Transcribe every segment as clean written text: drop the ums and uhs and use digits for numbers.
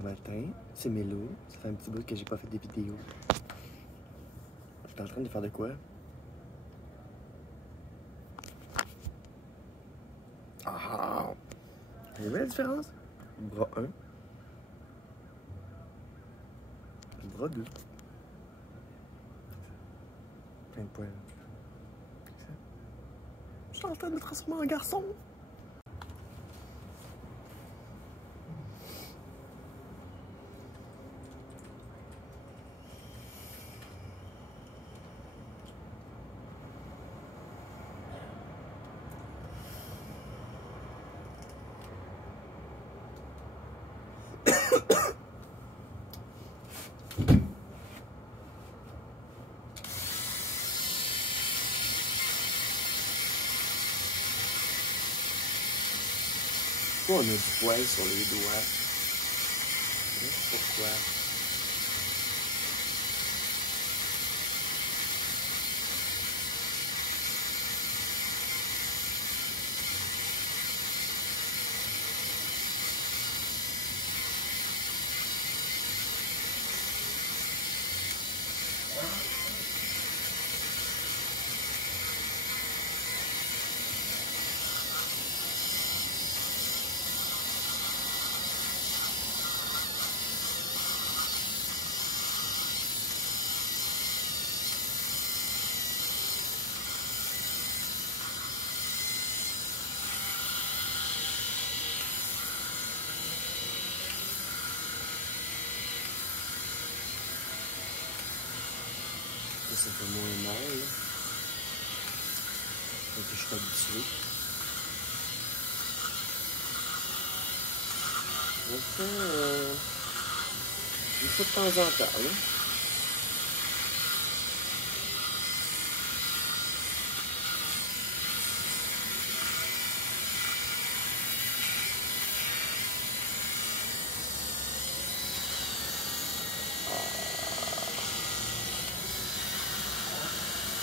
Bon matin, c'est Mélo. Ça fait un petit bout que j'ai pas fait des vidéos. J'étais en train de faire de quoi? Ah! Vous voyez la différence? Bras 1. Bras 2. Plein de poils. Je suis en train de me transformer en garçon. Pourquoi on a du poil sur les doigts? Pourquoi? Ça fait moins mal, là. Fait que je suis habitué. On le fait une fois de temps en temps, là.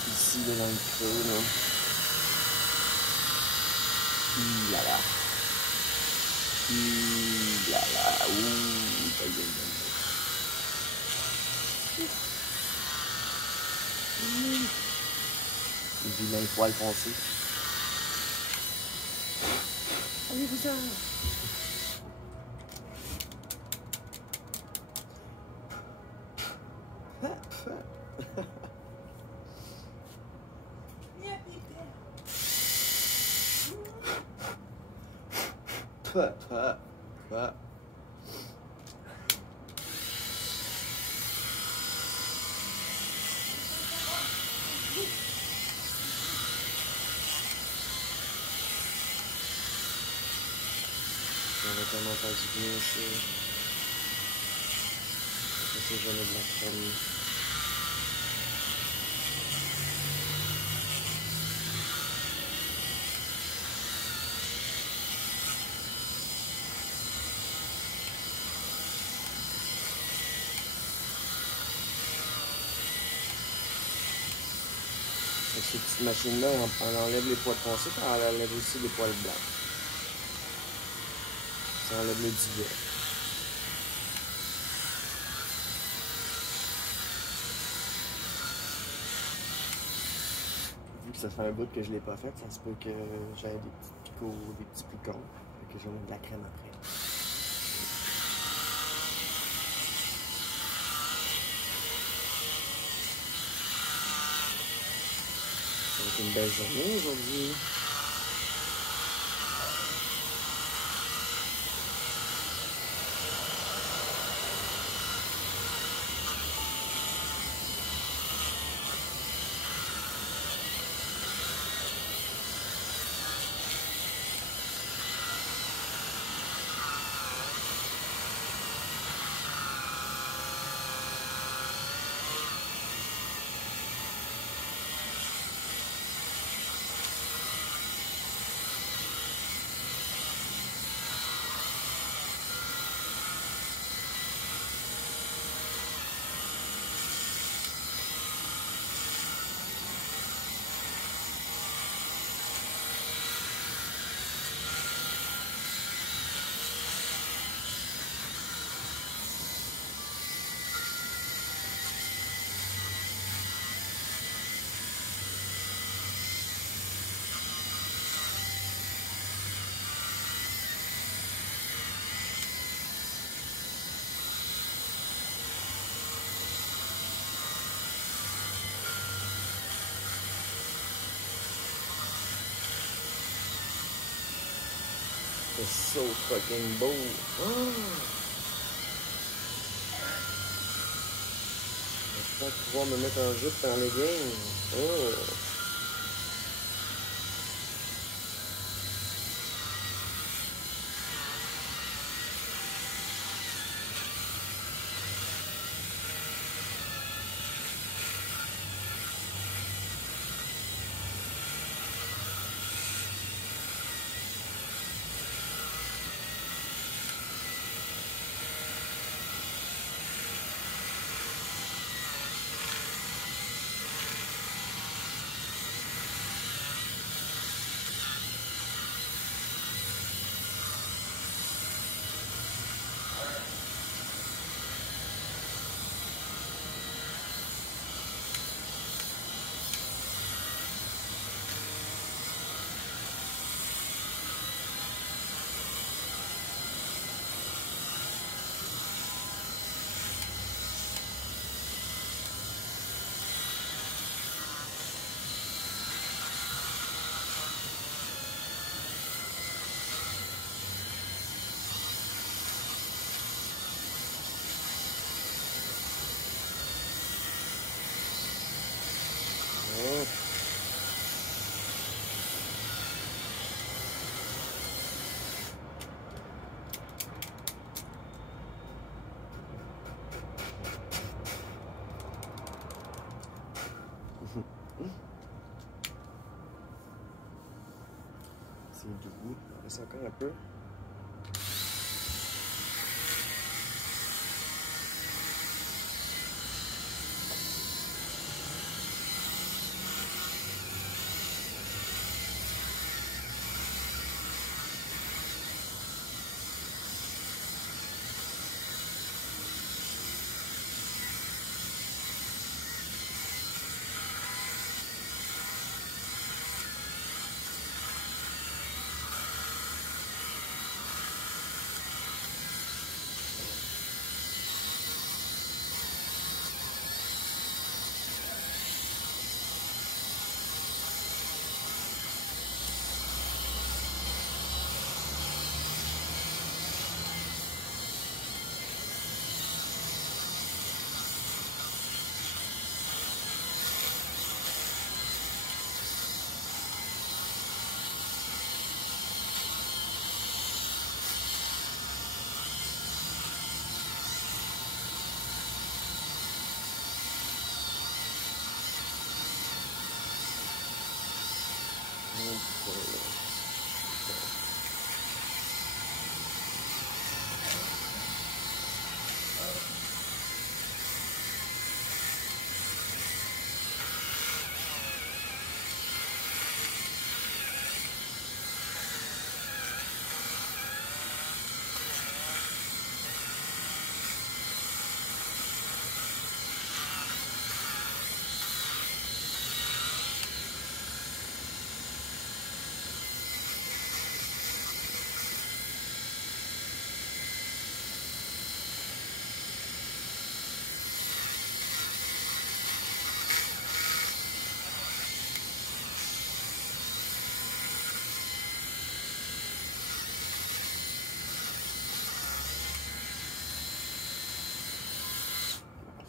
Ici, là, dans le creux, là. Là là. Là là. Ouh, aïe, aïe, aïe. Le vilain poil foncé. Allez-vous-en. Ça va tellement faire du bien, ça. Ça, c'est jamais de la crème. Avec cette petite machine-là, elle enlève les poils foncés, puis elle enlève aussi les poils blancs. Ça enlève le duvet. Vu que ça fait un bout que je ne l'ai pas fait, ça se peut que j'aille des petits picots, des petits picons. Fait que je vais mettre de la crème après. Ça va être une belle journée aujourd'hui. C'est so fucking beau. Oh! J'espère pouvoir me mettre en jupe dans les games. Oh! C'est doux. On reste encore un peu.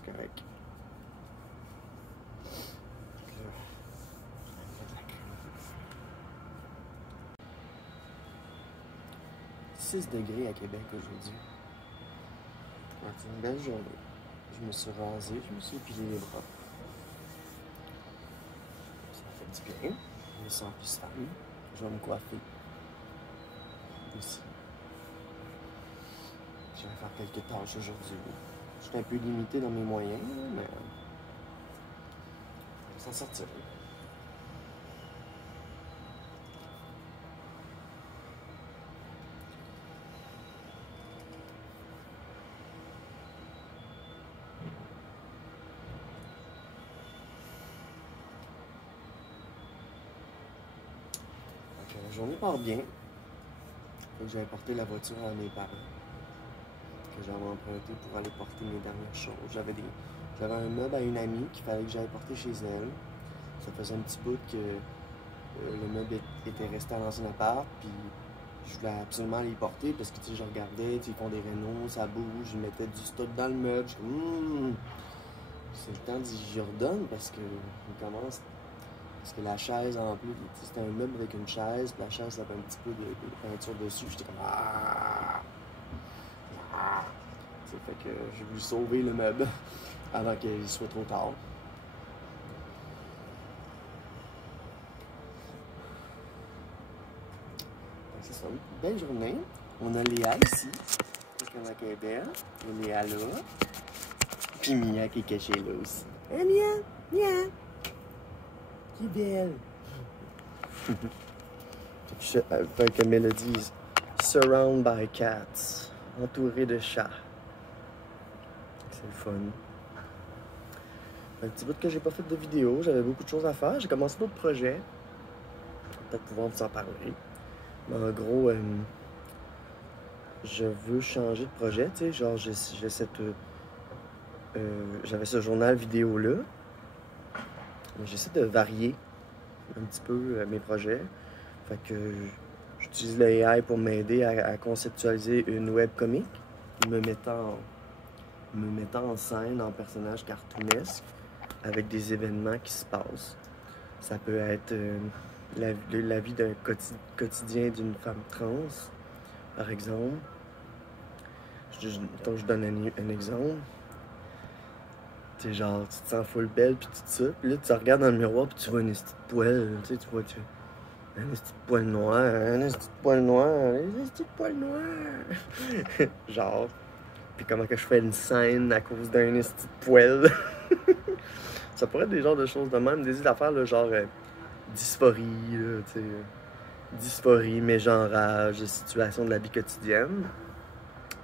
Correct. 6 degrés à Québec aujourd'hui. C'est une belle journée. Je me suis rasé, je me suis épilé les bras. Ça fait du bien. Je me sens plus stable. Je vais me coiffer. Aussi. Je vais faire quelques tâches aujourd'hui. Je suis un peu limité dans mes moyens, mais je vais s'en sortir. La journée part bien. J'avais porté la voiture à mes parents, que j'avais emprunté pour aller porter mes dernières choses. J'avais un meuble à une amie qu'il fallait que j'aille porter chez elle. Ça faisait un petit bout que le meuble était resté à l'ancien appart, puis je voulais absolument les porter parce que, tu sais, je regardais, tu sais, ils font des rénaux, ça bouge, ils mettaient du stock dans le meuble. Je suis comme, c'est le temps d'y redonne parce que il commence. Parce que la chaise, en plus, c'était un meuble avec une chaise, puis la chaise avait un petit peu de peinture dessus. J'étais comme, Ça fait que j'ai voulu sauver le meuble avant qu'il soit trop tard. C'est ça, une belle journée. On a Léa ici, comment elle est belle. Et Léa là. Puis Mia qui est cachée là aussi. Hey Mia! Mia! Qui est belle! Fait que Mélodie, surround by cats, entouré de chats. C'est le fun. Un petit bout que j'ai pas fait de vidéo, j'avais beaucoup de choses à faire. J'ai commencé d'autres projets. Peut-être pouvoir vous en parler. Mais en gros, je veux changer de projet, tu sais, genre j'ai cette... j'avais ce journal vidéo-là. Mais j'essaie de varier un petit peu mes projets. Fait que j'utilise le AI pour m'aider à conceptualiser une webcomic, me mettant en scène en personnage cartoonesque avec des événements qui se passent. Ça peut être la vie d'un quotidien d'une femme trans, par exemple. Donc je donne un exemple. Tu sais, genre, tu te sens full belle, puis tout ça. Puis là, tu regardes dans le miroir, puis tu vois une petite poêle. Tu sais, tu vois un petit poil noir, un petit poil noir, un petit poil noir. Genre. Puis comment que je fais une scène à cause d'un petit poil. Ça pourrait être des genres de choses de même, des affaires, là, genre dysphorie, là, tu sais. Dysphorie, mégenrage, situation de la vie quotidienne.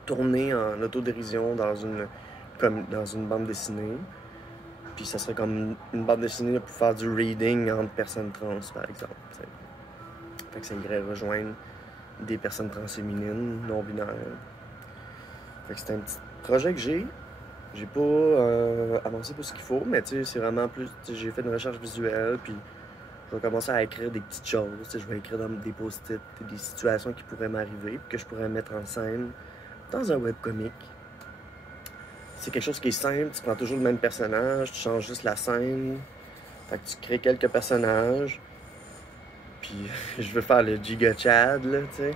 Tourner en autodérision dans une bande dessinée. Puis ça serait comme une bande dessinée pour faire du reading entre personnes trans, par exemple. T'sais. Fait que ça irait rejoindre des personnes transféminines, non-binaires. Fait que c'est un petit projet que j'ai. J'ai pas avancé pour ce qu'il faut, mais tu sais, c'est vraiment plus... J'ai fait une recherche visuelle, puis je vais commencer à écrire des petites choses. Je vais écrire dans des post-it des situations qui pourraient m'arriver, que je pourrais mettre en scène dans un webcomic. C'est quelque chose qui est simple, tu prends toujours le même personnage, tu changes juste la scène. Fait que tu crées quelques personnages. Puis je veux faire le Giga Chad, là, tu sais.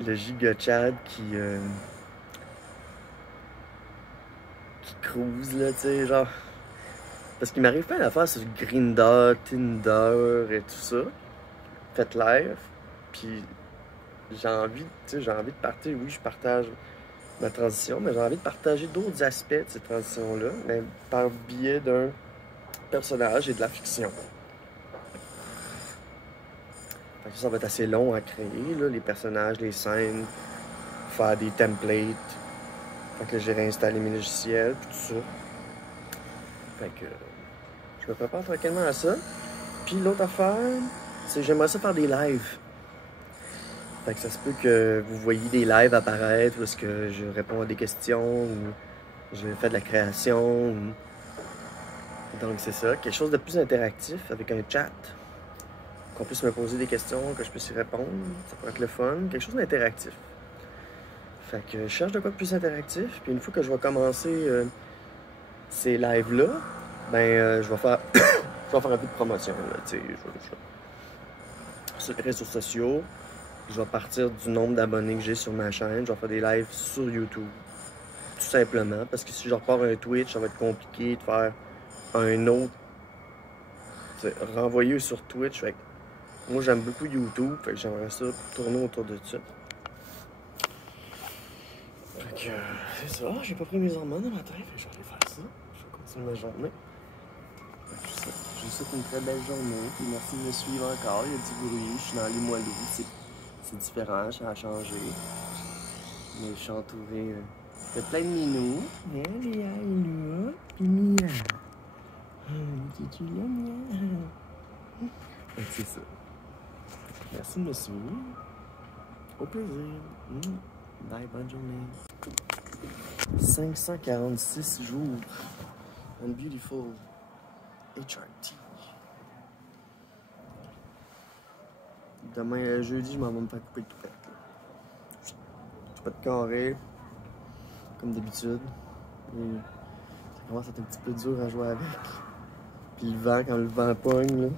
Le Giga Chad qui cruise, là, tu sais, genre. Parce qu'il m'arrive plein d'affaires sur Grindr, Tinder et tout ça. Faites live. Puis j'ai envie de partir. Oui, je partage ma transition, mais j'ai envie de partager d'autres aspects de cette transition-là, mais par biais d'un personnage et de la fiction. Fait que ça va être assez long à créer, là, les personnages, les scènes, faire des templates. Fait que là, j'ai réinstallé mes logiciels, tout ça. Fait que je me prépare tranquillement à ça. Puis l'autre affaire, c'est que j'aimerais ça faire des lives. Fait que ça se peut que vous voyez des lives apparaître où est-ce que je réponds à des questions ou je fais de la création. Donc c'est ça, quelque chose de plus interactif avec un chat. Qu'on puisse me poser des questions, que je puisse y répondre. Ça pourrait être le fun, quelque chose d'interactif. Fait que je cherche de quoi de plus interactif. Puis une fois que je vais commencer ces lives-là, ben je vais faire un peu de promotion. Là, sur les réseaux sociaux. Je vais partir du nombre d'abonnés que j'ai sur ma chaîne. Je vais faire des lives sur YouTube. Tout simplement. Parce que si je repars un Twitch, ça va être compliqué de faire un autre. Renvoyer sur Twitch. Fait que moi, j'aime beaucoup YouTube. Fait que j'aimerais ça tourner autour de ça. Fait que c'est ça. J'ai pas pris mes hormones dans ma tête. Fait que je vais aller faire ça. Je vais continuer ma journée. Je vous souhaite une très belle journée. Puis merci de me suivre encore. Il y a du bruit. Je suis dans les Moilous. C'est différent, ça a changé. Mais je suis entouré de plein de minous. Léa est là. Puis Mia. Tu là, Mia? C'est ça. Merci de me suivre. Au plaisir. Bye, bonne journée. 546 jours. And beautiful HRT. demain, jeudi, je m'en vais me faire couper le toupette. Toupette carré, comme d'habitude. Et ça commence à être un petit peu dur à jouer avec. Puis le vent, quand le vent pogne, là.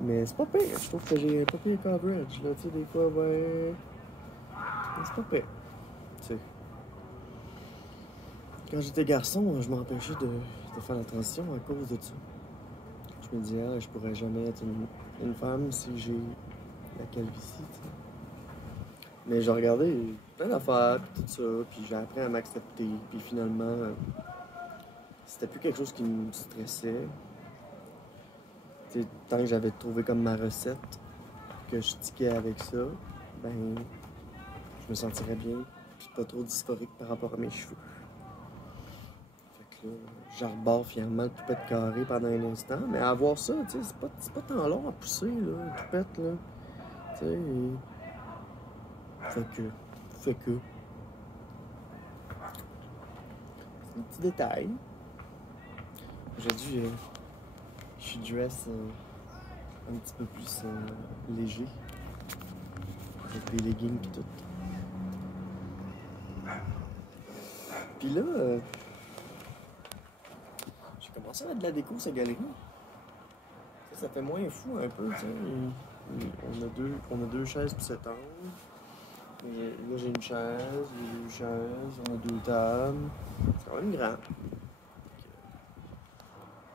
Mais c'est pas pire, je trouve que j'ai un pas pire coverage, là, tu sais, des fois, ouais. Mais c'est pas pire, tu sais. Quand j'étais garçon, je m'empêchais de faire la transition à cause de ça. Je me disais, ah, je pourrais jamais être une femme si j'ai la calvitie, tu sais. Mais j'ai regardé plein d'affaires, puis tout ça, puis j'ai appris à m'accepter, puis finalement, c'était plus quelque chose qui me stressait. T'sais, tant que j'avais trouvé comme ma recette, que je tiquais avec ça, ben, je me sentirais bien, puis pas trop dysphorique par rapport à mes cheveux. Fait que là, j'arbore fièrement le toupette carré pendant un instant, mais avoir ça, tu sais, c'est pas tant long à pousser, là, le toupette, là. Tu sais, fait que. C'est un petit détail. Aujourd'hui, je suis dress un petit peu plus léger. Avec des leggings et tout. Puis là, j'ai commencé à mettre de la déco sur la galerie. Ça fait moins fou un peu, tu sais. On a deux chaises pour cet angle. Là, j'ai une chaise, j'ai deux chaises, on a deux tables. C'est quand même grand.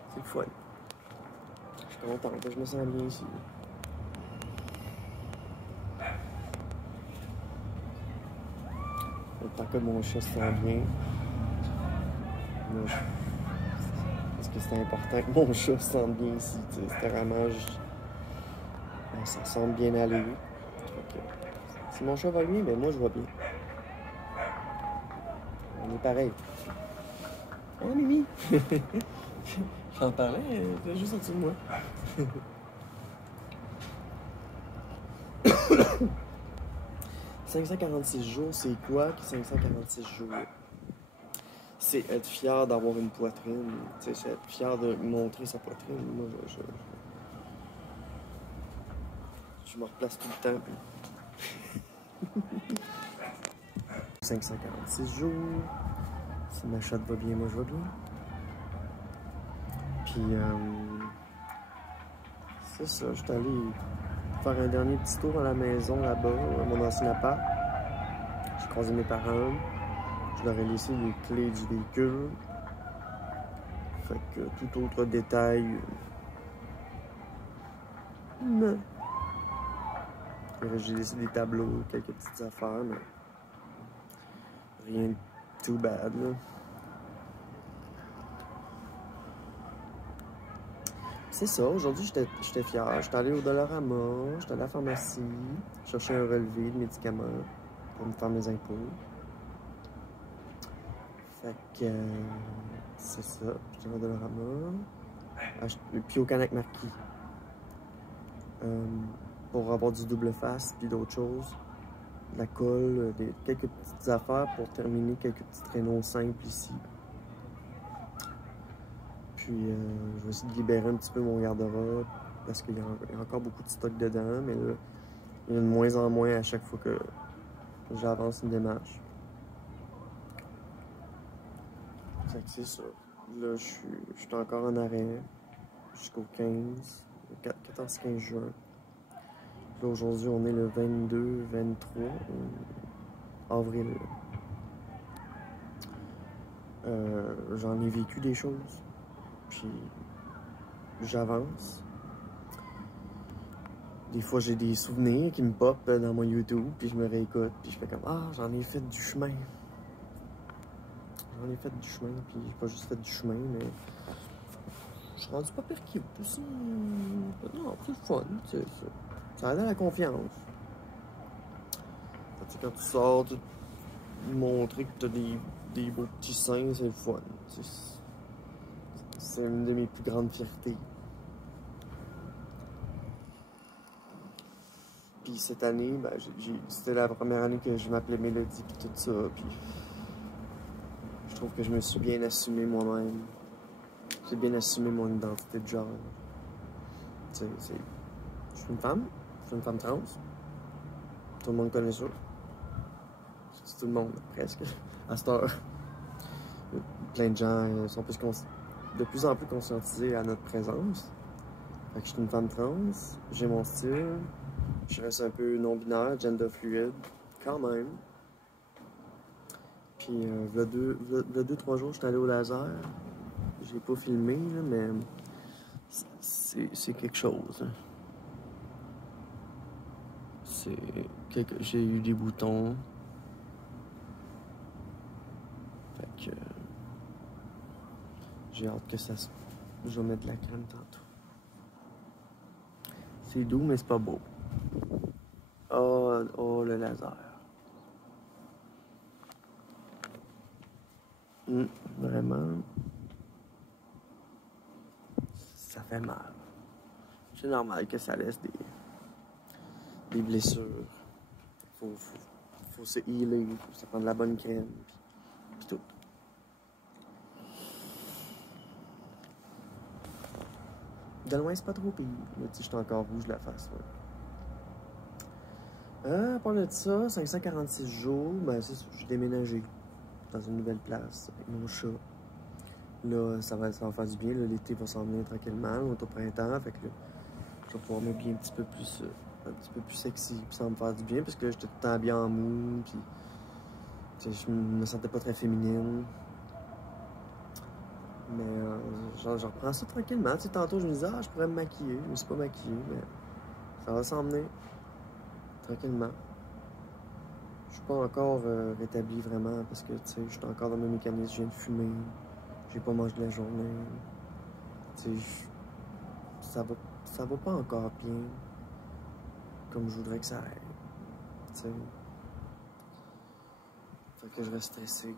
C'est le fun. Je suis content, je me sens bien ici. Tant que mon chat se sent bien, moi, parce que c'est important que mon chat se sente bien ici. C'était vraiment ben, ça semble bien aller. Si mon chat va bien, ben moi je vais bien. On est pareil. Oh Mimi! J'en parlais, elle était juste au-dessus de moi. 546 jours, c'est quoi que 546 jours? C'est être fier d'avoir une poitrine. C'est être fier de montrer sa poitrine. Moi, je me replace tout le temps. Puis... 546 jours. Si ma chatte va bien, moi je vais bien. Puis, c'est ça, je suis allé faire un dernier petit tour à la maison là-bas, à mon ancien appart. J'ai croisé mes parents. Je leur ai laissé les clés du véhicule. Fait que tout autre détail. Non. J'ai laissé des tableaux, quelques petites affaires, mais rien de too bad, là. C'est ça, aujourd'hui j'étais fier. J'étais allé au Dollarama, j'étais allé à la pharmacie, chercher un relevé de médicaments pour me faire mes impôts. Fait que c'est ça, j'étais allé au Dollarama. Puis au Canac Marquis. Pour avoir du double face puis d'autres choses. De la colle, quelques petites affaires pour terminer quelques petits traîneaux simples ici. Puis je vais essayer de libérer un petit peu mon garde-robe parce qu'il y a encore beaucoup de stock dedans, mais là, il y en a de moins en moins à chaque fois que j'avance une démarche. Fait que c'est ça. Là, je suis encore en arrêt jusqu'au 14-15 juin. Là, aujourd'hui, on est le 22-23 avril. J'en ai vécu des choses. Puis j'avance. Des fois, j'ai des souvenirs qui me popent dans mon YouTube, puis je me réécoute, puis je fais comme « Ah, j'en ai fait du chemin. » J'en ai fait du chemin, puis j'ai pas juste fait du chemin, mais je suis rendu pas pire qu'il aussi. Non, c'est le fun, tu sais, ça. Ça aide à la confiance. Quand tu sors, tu montrer que t'as des beaux petits seins, c'est le fun. C'est une de mes plus grandes fiertés. Puis cette année, ben, c'était la première année que je m'appelais Mélodie puis tout ça. Puis je trouve que je me suis bien assumé moi-même. J'ai bien assumé mon identité de genre. Tu sais, je suis une femme, Je suis une femme trans. Tout le monde connaît ça. C'est tout le monde, presque. À cette heure. Plein de gens sont de plus en plus conscientisés à notre présence. Fait que je suis une femme trans, j'ai mon style, je reste un peu non-binaire, gender fluide, quand même. Puis, v'là 2-3 jours, j'étais allé au laser. J'ai pas filmé, là, mais c'est quelque chose. J'ai eu des boutons. Fait que j'ai hâte que ça se... Je vais mettre de la crème tantôt. C'est doux, mais c'est pas beau. Oh, le laser. Vraiment. Ça fait mal. C'est normal que ça laisse des blessures. Faut se healer, faut se prendre la bonne crème. Puis tout. De loin, c'est pas trop pire. Mais tu sais, j'étais encore rouge de la face. Ouais. À part de ça, 546 jours, ben j'ai déménagé dans une nouvelle place avec mon chat. Là, ça va faire du bien. L'été va s'en venir tranquillement. On est au printemps. Fait que là, je vais pouvoir m'habiller un petit peu plus sexy. Puis ça va me faire du bien parce que là, j'étais tout le temps bien en mou. Puis je me sentais pas très féminine. Mais je reprends ça tranquillement. Tu sais, tantôt, je me disais, je pourrais me maquiller. Je me suis pas maquillée, mais ça va s'en venir. Tranquillement. Je suis pas encore rétabli vraiment parce que, tu sais, je suis encore dans mes mécanismes. Je viens de fumer. J'ai pas mangé de la journée. Tu sais, ça va pas encore bien comme je voudrais que ça aille. Tu sais. Fait que je reste stressé.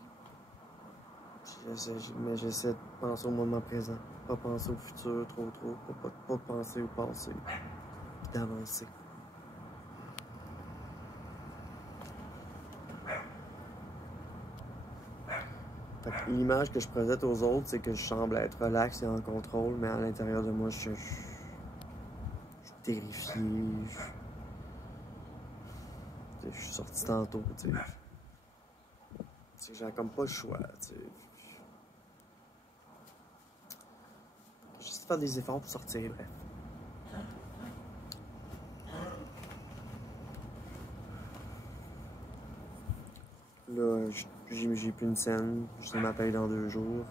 Mais j'essaie de penser au moment présent. Pas penser au futur trop. Pas penser au passé. Puis d'avancer. L'image que je projette aux autres, c'est que je semble être relax et en contrôle, mais à l'intérieur de moi, je suis terrifié. Je suis sorti tantôt, tu sais. J'ai comme pas le choix, tu sais. Juste faire des efforts pour sortir, bref. Là, j'ai plus une scène. Je m'appelle dans 2 jours.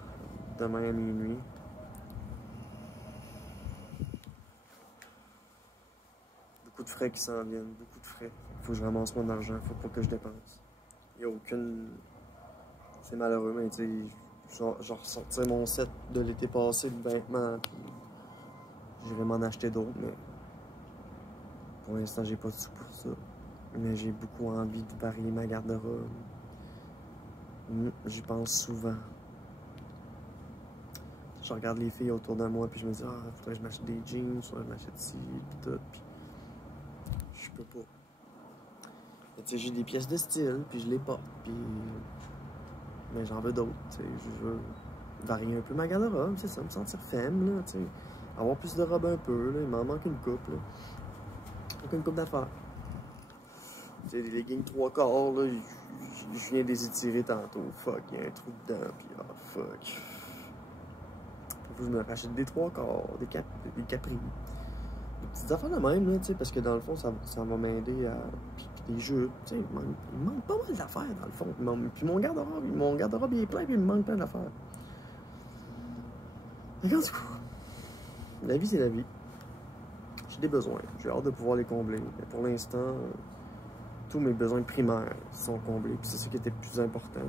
Demain à minuit. Beaucoup de frais qui s'en viennent. Beaucoup de frais. Faut que je ramasse mon argent. Faut pas que je dépense. Il n'y a aucune... C'est malheureux, mais tu sais, je ressortirai mon set de l'été passé de vêtements. J'irai m'en acheter d'autres, mais pour l'instant, j'ai pas de sous pour ça. Mais j'ai beaucoup envie de varier ma garde-robe. J'y pense souvent. Je regarde les filles autour de moi, puis je me dis, faudrait que je m'achète des jeans, soit je m'achète ci, puis tout, puis je peux pas. Tu sais, j'ai des pièces de style, puis je les porte, puis... Mais j'en veux d'autres, tu sais, je veux varier un peu ma garde-robe, c'est ça, me sentir femme, là, tu sais. Avoir plus de robes un peu, là, il m'en manque une couple, là. Il manque une couple d'affaires. Tu sais, les leggings 3/4, là, je viens de les étirer tantôt. Fuck, il y a un trou dedans, puis fuck. Faut que je me rachète des 3/4, des capris. Des petites affaires de même, là, tu sais, parce que dans le fond, ça va m'aider à... Puis des jeux, tu sais, il manque pas mal d'affaires, dans le fond. Puis mon garde-robe, il est plein, puis il me manque plein d'affaires. Mais quand du coup, la vie, c'est la vie. J'ai des besoins. J'ai hâte de pouvoir les combler. Mais pour l'instant, tous mes besoins primaires sont comblés. Puis c'est ce qui était le plus important.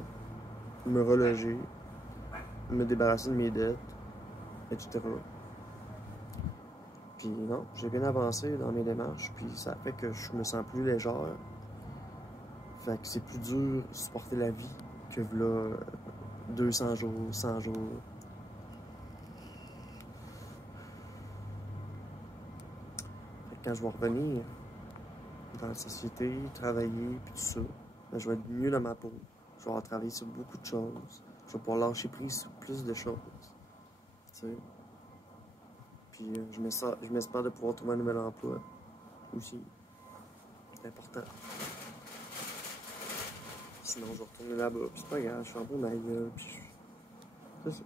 Me reloger, me débarrasser de mes dettes, etc. Puis non, j'ai bien avancé dans mes démarches. Puis ça fait que je me sens plus légère. Fait que c'est plus dur de supporter la vie que là 200 jours, 100 jours. Fait que quand je vais revenir dans la société, travailler, puis tout ça, ben, je vais être mieux dans ma peau. Je vais avoir travaillé sur beaucoup de choses. Je vais pouvoir lâcher prise sur plus de choses. Tu sais. Puis je m'espère de pouvoir trouver un nouvel emploi aussi. c'est important. Sinon, je vais retourner là-bas, puis c'est pas grave, je suis un peu ma gueule, puis c'est ça.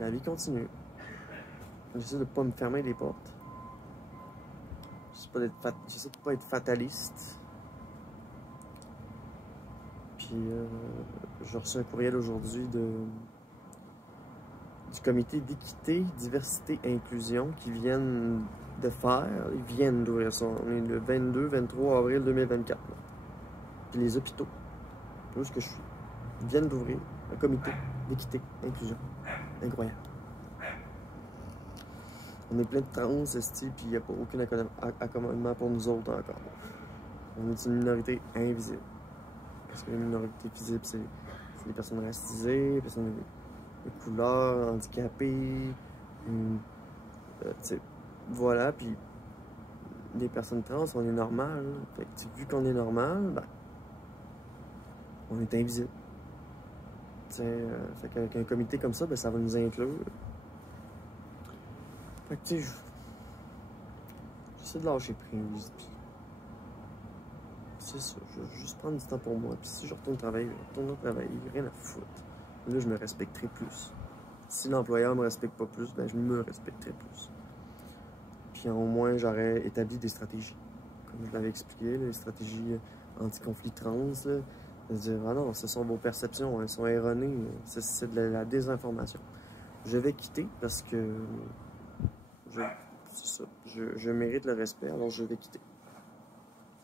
La vie continue. J'essaie de pas me fermer les portes. J'essaie de pas être fataliste. Puis, j'ai reçu un courriel aujourd'hui du comité d'équité, diversité et inclusion qui viennent d'ouvrir ça. On est le 22-23 avril 2024. Là. Puis les hôpitaux, où est-ce que je suis, ils viennent d'ouvrir un comité d'équité, inclusion. Incroyable. On est plein de trans, puis il n'y a pas aucun accommodement pour nous autres encore. On est une minorité invisible. Parce que les minorités visibles, c'est les personnes racisées, les personnes de couleur, handicapées, voilà, puis les personnes trans, on est normal. Fait que, vu qu'on est normal, ben, on est invisible. Fait qu'avec un comité comme ça, ben, ça va nous inclure. Fait que, tu sais, j'essaie de lâcher prise, puis c'est ça, je vais juste prendre du temps pour moi, puis si je retourne travailler, rien à foutre. Là, je me respecterai plus. Si l'employeur me respecte pas plus, ben, je me respecterai plus. Puis au moins, j'aurais établi des stratégies. Comme je l'avais expliqué, les stratégies anti-conflit trans, là, de dire, ah non, ce sont vos perceptions, elles sont erronées, c'est de la désinformation. Je vais quitter parce que je mérite le respect, alors je vais quitter.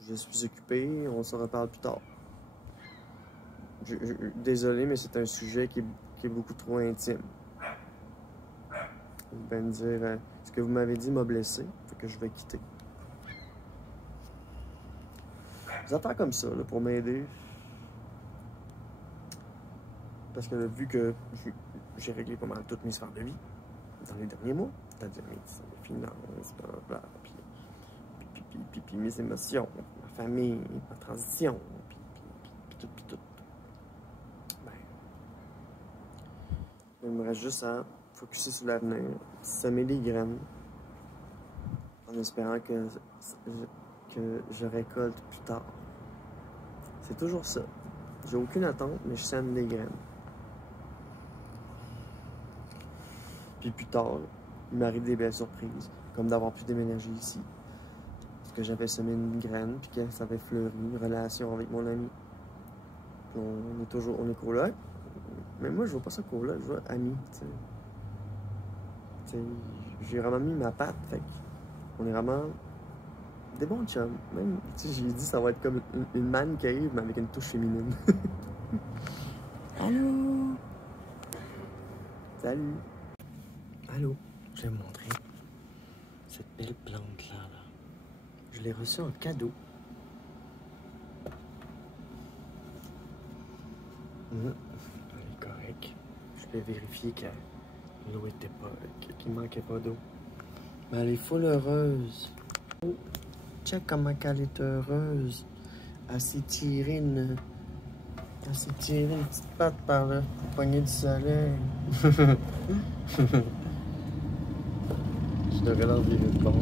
Je suis occupé, on se reparle plus tard. Désolé, mais c'est un sujet qui est beaucoup trop intime. Vous allez me dire, ce que vous m'avez dit m'a blessé, fait que je vais quitter. Des affaires comme ça, là, pour m'aider. Parce que vu que j'ai réglé pas mal toutes mes sphères de vie dans les derniers mois, c'est-à-dire mes finances, blablabla, puis mes émotions, ma famille, ma transition, puis tout. Ben, il me reste juste à focusser sur l'avenir, semer des graines, en espérant que je récolte plus tard. C'est toujours ça. J'ai aucune attente, mais je sème des graines. Puis plus tard, il m'arrive des belles surprises, comme d'avoir pu déménager ici. Parce que j'avais semé une graine, puis que ça avait fleuri, une relation avec mon ami. On est coloc. Mais moi, je vois pas ça coloc, je vois ami, tu sais. J'ai vraiment mis ma patte, fait qu'on est vraiment des bons chums. Même, tu sais, j'ai dit ça va être comme une man cave, mais avec une touche féminine. Allô? Salut! Allô? Je vais vous montrer cette belle plante-là. Là. Je l'ai reçue en cadeau. Elle est correcte. Je vais vérifier que l'eau était pas... qu'il manquait pas d'eau. Mais elle est full heureuse. Oh, check comment elle est heureuse. Elle s'est tirée une petite patte par là pour pogner du soleil. Je devrais leur virer le bord.